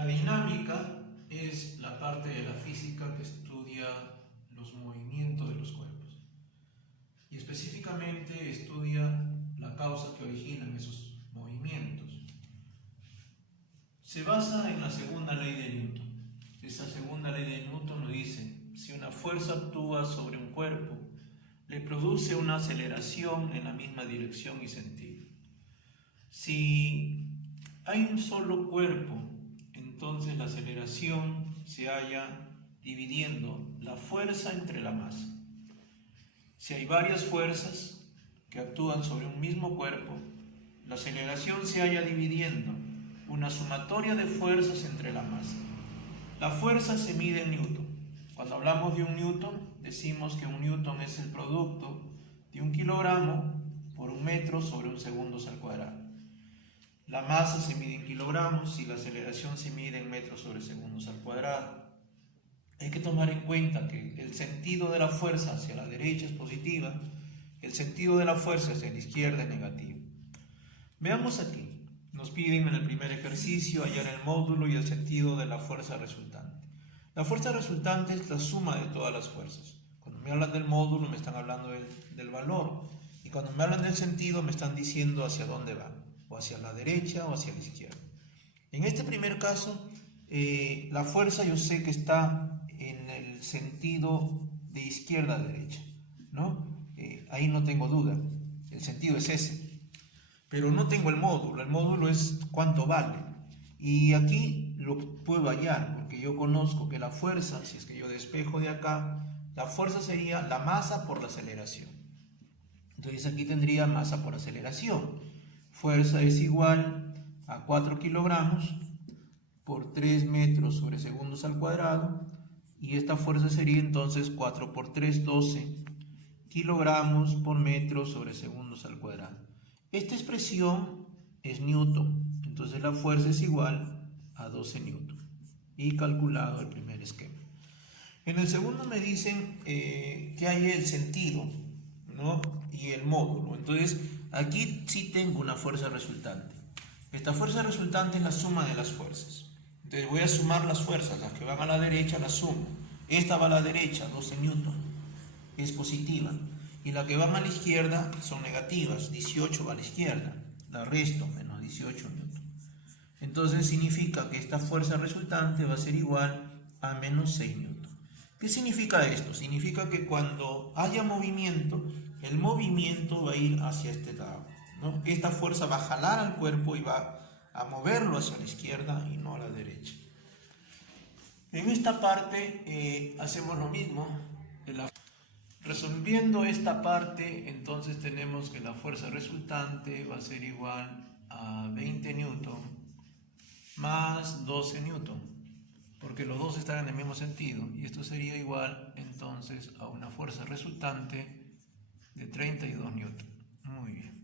La dinámica es la parte de la física que estudia los movimientos de los cuerpos y específicamente estudia la causa que originan esos movimientos. Se basa en la segunda ley de Newton. Esa segunda ley de Newton nos dice: si una fuerza actúa sobre un cuerpo, le produce una aceleración en la misma dirección y sentido. Si hay un solo cuerpo, entonces la aceleración se halla dividiendo la fuerza entre la masa. Si hay varias fuerzas que actúan sobre un mismo cuerpo, la aceleración se halla dividiendo una sumatoria de fuerzas entre la masa. La fuerza se mide en newton. Cuando hablamos de un newton, decimos que un newton es el producto de 1 kilogramo por 1 metro sobre 1 segundos al cuadrado. La masa se mide en kilogramos y la aceleración se mide en metros sobre segundos al cuadrado. Hay que tomar en cuenta que el sentido de la fuerza hacia la derecha es positiva, el sentido de la fuerza hacia la izquierda es negativo. Veamos aquí. Nos piden en el primer ejercicio hallar el módulo y el sentido de la fuerza resultante. La fuerza resultante es la suma de todas las fuerzas. Cuando me hablan del módulo me están hablando del valor, y cuando me hablan del sentido me están diciendo hacia dónde va, o hacia la derecha o hacia la izquierda. En este primer caso, la fuerza yo sé que está en el sentido de izquierda a derecha, ¿no? Ahí no tengo duda, el sentido es ese. Pero no tengo el módulo es cuánto vale. Y aquí lo puedo hallar, porque yo conozco que la fuerza, si es que yo despejo de acá, la fuerza sería la masa por la aceleración. Entonces aquí tendría masa por aceleración. Fuerza es igual a 4 kilogramos por 3 metros sobre segundos al cuadrado. Y esta fuerza sería entonces 4 por 3, 12 kilogramos por metro sobre segundos al cuadrado. Esta expresión es newton, entonces la fuerza es igual a 12 newton. Y calculado el primer esquema. En el segundo me dicen que hay el sentido, ¿no? Y el módulo. Entonces aquí sí tengo una fuerza resultante. Esta fuerza resultante es la suma de las fuerzas. Entonces voy a sumar las fuerzas, las que van a la derecha las sumo. Esta va a la derecha, 12 newton, es positiva. Y las que van a la izquierda son negativas, 18 va a la izquierda, la resto, menos 18 newton. Entonces significa que esta fuerza resultante va a ser igual a menos 6 newton. ¿Qué significa esto? Significa que cuando haya movimiento, el movimiento va a ir hacia este lado, ¿no? Esta fuerza va a jalar al cuerpo y va a moverlo hacia la izquierda y no a la derecha. En esta parte hacemos lo mismo. Resolviendo esta parte, entonces tenemos que la fuerza resultante va a ser igual a 20 newton más 12 newton, porque los dos están en el mismo sentido, y esto sería igual entonces a una fuerza resultante de 32 newton. Muy bien.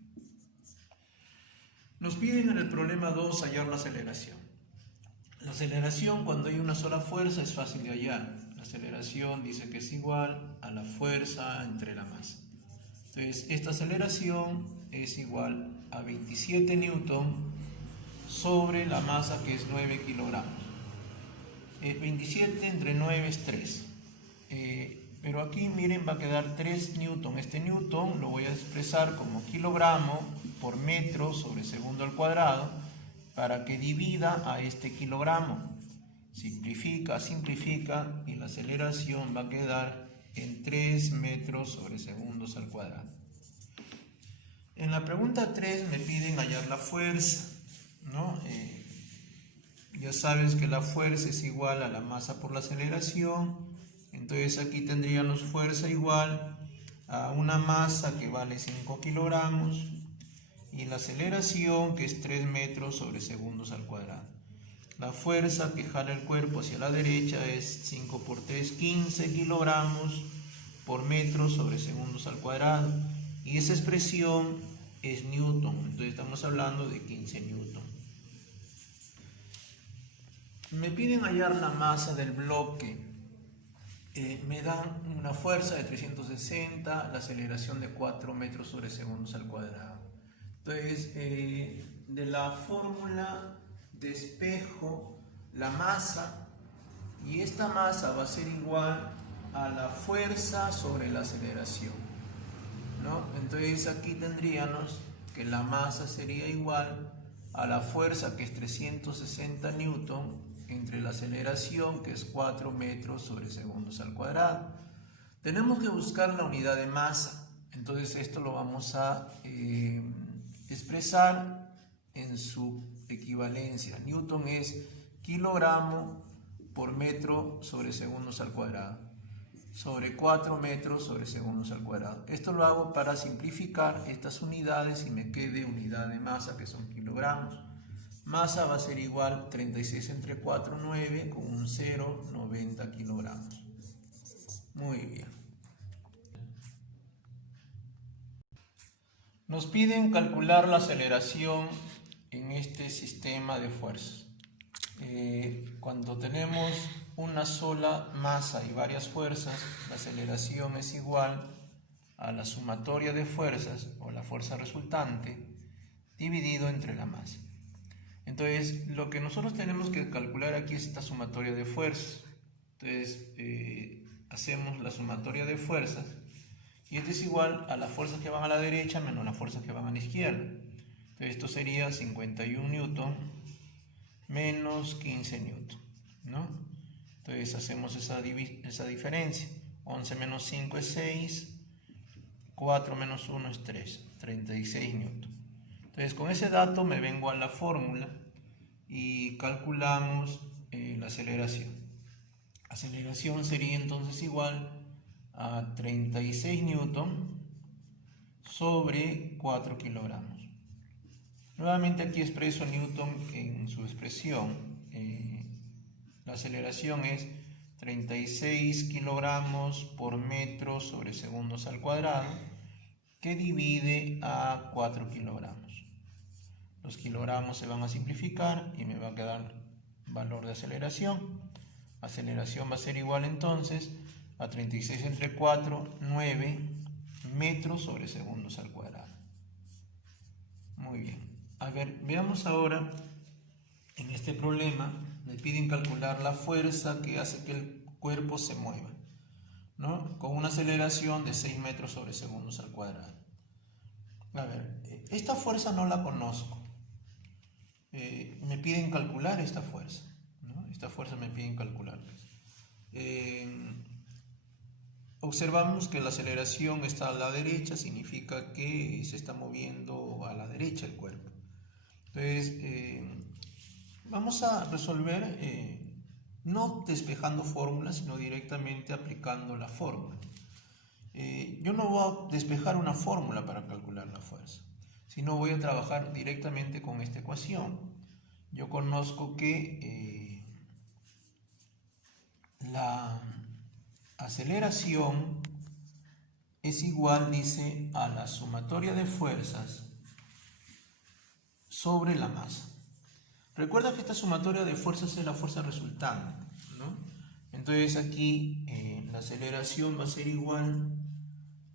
Nos piden en el problema 2 hallar la aceleración. La aceleración, cuando hay una sola fuerza, es fácil de hallar. La aceleración dice que es igual a la fuerza entre la masa. Entonces, esta aceleración es igual a 27 newton sobre la masa, que es 9 kilogramos. 27 entre 9 es 3. Pero aquí, miren, va a quedar 3 newton. Este newton lo voy a expresar como kilogramo por metro sobre segundo al cuadrado, para que divida a este kilogramo. Simplifica y la aceleración va a quedar en 3 metros sobre segundos al cuadrado. En la pregunta 3 me piden hallar la fuerza, ¿no? Ya sabes que la fuerza es igual a la masa por la aceleración. Entonces aquí tendríamos fuerza igual a una masa que vale 5 kilogramos y la aceleración, que es 3 metros sobre segundos al cuadrado. La fuerza que jala el cuerpo hacia la derecha es 5 por 3, 15 kilogramos por metro sobre segundos al cuadrado. Y esa expresión es newton, entonces estamos hablando de 15 newton. Me piden hallar la masa del bloque. Me dan una fuerza de 360, la aceleración de 4 metros sobre segundos al cuadrado. Entonces, de la fórmula despejo la masa, y esta masa va a ser igual a la fuerza sobre la aceleración, ¿no? Entonces aquí tendríamos que la masa sería igual a la fuerza, que es 360 newton, entre la aceleración, que es 4 metros sobre segundos al cuadrado. Tenemos que buscar la unidad de masa, entonces esto lo vamos a expresar en su equivalencia. Newton es kilogramo por metro sobre segundos al cuadrado, sobre 4 metros sobre segundos al cuadrado. Esto lo hago para simplificar estas unidades y me quede unidad de masa, que son kilogramos. Masa va a ser igual 36 entre 4, 9, con un 0, 90 kilogramos. Muy bien. Nos piden calcular la aceleración en este sistema de fuerzas. Cuando tenemos una sola masa y varias fuerzas, la aceleración es igual a la sumatoria de fuerzas, o la fuerza resultante, dividido entre la masa. Entonces, lo que nosotros tenemos que calcular aquí es esta sumatoria de fuerzas. Entonces, hacemos la sumatoria de fuerzas, y esto es igual a las fuerzas que van a la derecha menos las fuerzas que van a la izquierda. Entonces, esto sería 51 newton menos 15 newton, ¿no? Entonces hacemos esa diferencia. 11 menos 5 es 6, 4 menos 1 es 3, 36 newton. Entonces con ese dato me vengo a la fórmula y calculamos la aceleración. Aceleración sería entonces igual a 36 newton sobre 4 kilogramos. Nuevamente aquí expreso Newton en su expresión. La aceleración es 36 kilogramos por metro sobre segundos al cuadrado, que divide a 4 kilogramos. Los kilogramos se van a simplificar y me va a quedar valor de aceleración. Aceleración va a ser igual entonces a 36 entre 4, 9 metros sobre segundos al cuadrado. Muy bien. A ver, veamos ahora, en este problema me piden calcular la fuerza que hace que el cuerpo se mueva, ¿no? Con una aceleración de 6 metros sobre segundos al cuadrado. A ver, esta fuerza no la conozco. Me piden calcular esta fuerza, ¿no? Esta fuerza me piden calcular. Observamos que la aceleración está a la derecha, significa que se está moviendo a la derecha el cuerpo. Entonces, vamos a resolver no despejando fórmulas, sino directamente aplicando la fórmula. Yo no voy a despejar una fórmula para calcular la fuerza, sino voy a trabajar directamente con esta ecuación. Yo conozco que la aceleración es igual, dice, a la sumatoria de fuerzas sobre la masa. Recuerda que esta sumatoria de fuerzas es la fuerza resultante, ¿no? Entonces aquí la aceleración va a ser igual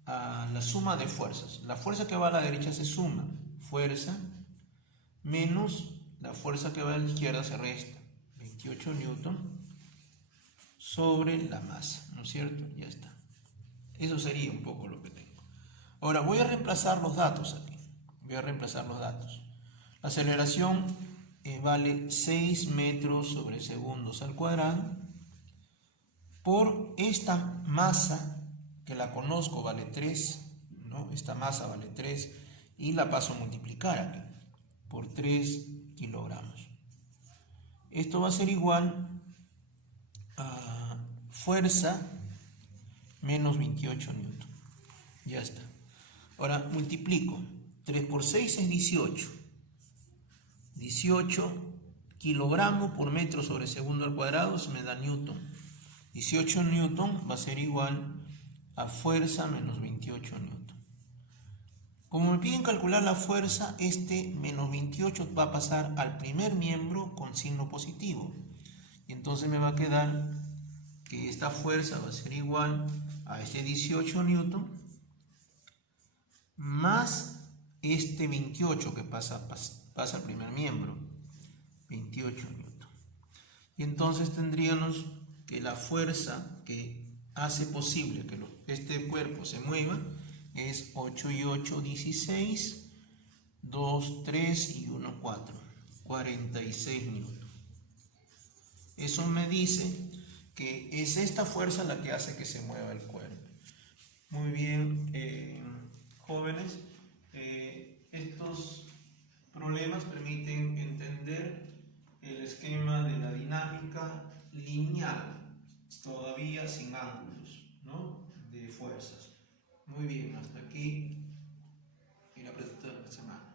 a la suma de fuerzas. La fuerza que va a la derecha se suma, fuerza, menos la fuerza que va a la izquierda se resta, 28 newton sobre la masa, ¿no es cierto? Ya está. Eso sería un poco lo que tengo. Ahora voy a reemplazar los datos aquí. Voy a reemplazar los datos. La aceleración vale 6 metros sobre segundos al cuadrado por esta masa, que la conozco, vale 3, ¿no? Esta masa vale 3 y la paso a multiplicar aquí por 3 kilogramos. Esto va a ser igual a fuerza menos 28 newton. Ya está. Ahora multiplico. 3 por 6 es 18. 18 kilogramos por metro sobre segundo al cuadrado se me da newton. 18 newton va a ser igual a fuerza menos 28 newton. Como me piden calcular la fuerza, este menos 28 va a pasar al primer miembro con signo positivo. Y entonces me va a quedar que esta fuerza va a ser igual a este 18 newton más este 28 que pasa al primer miembro, 28 newton. Y entonces tendríamos que la fuerza que hace posible que este cuerpo se mueva es 8 y 8, 16, 2, 3 y 1, 4, 46 newton. Eso me dice que es esta fuerza la que hace que se mueva el cuerpo. Muy bien, jóvenes, estos problemas permiten entender el esquema de la dinámica lineal, todavía sin ángulos, ¿no?, de fuerzas. Muy bien, hasta aquí y la presentación de la semana.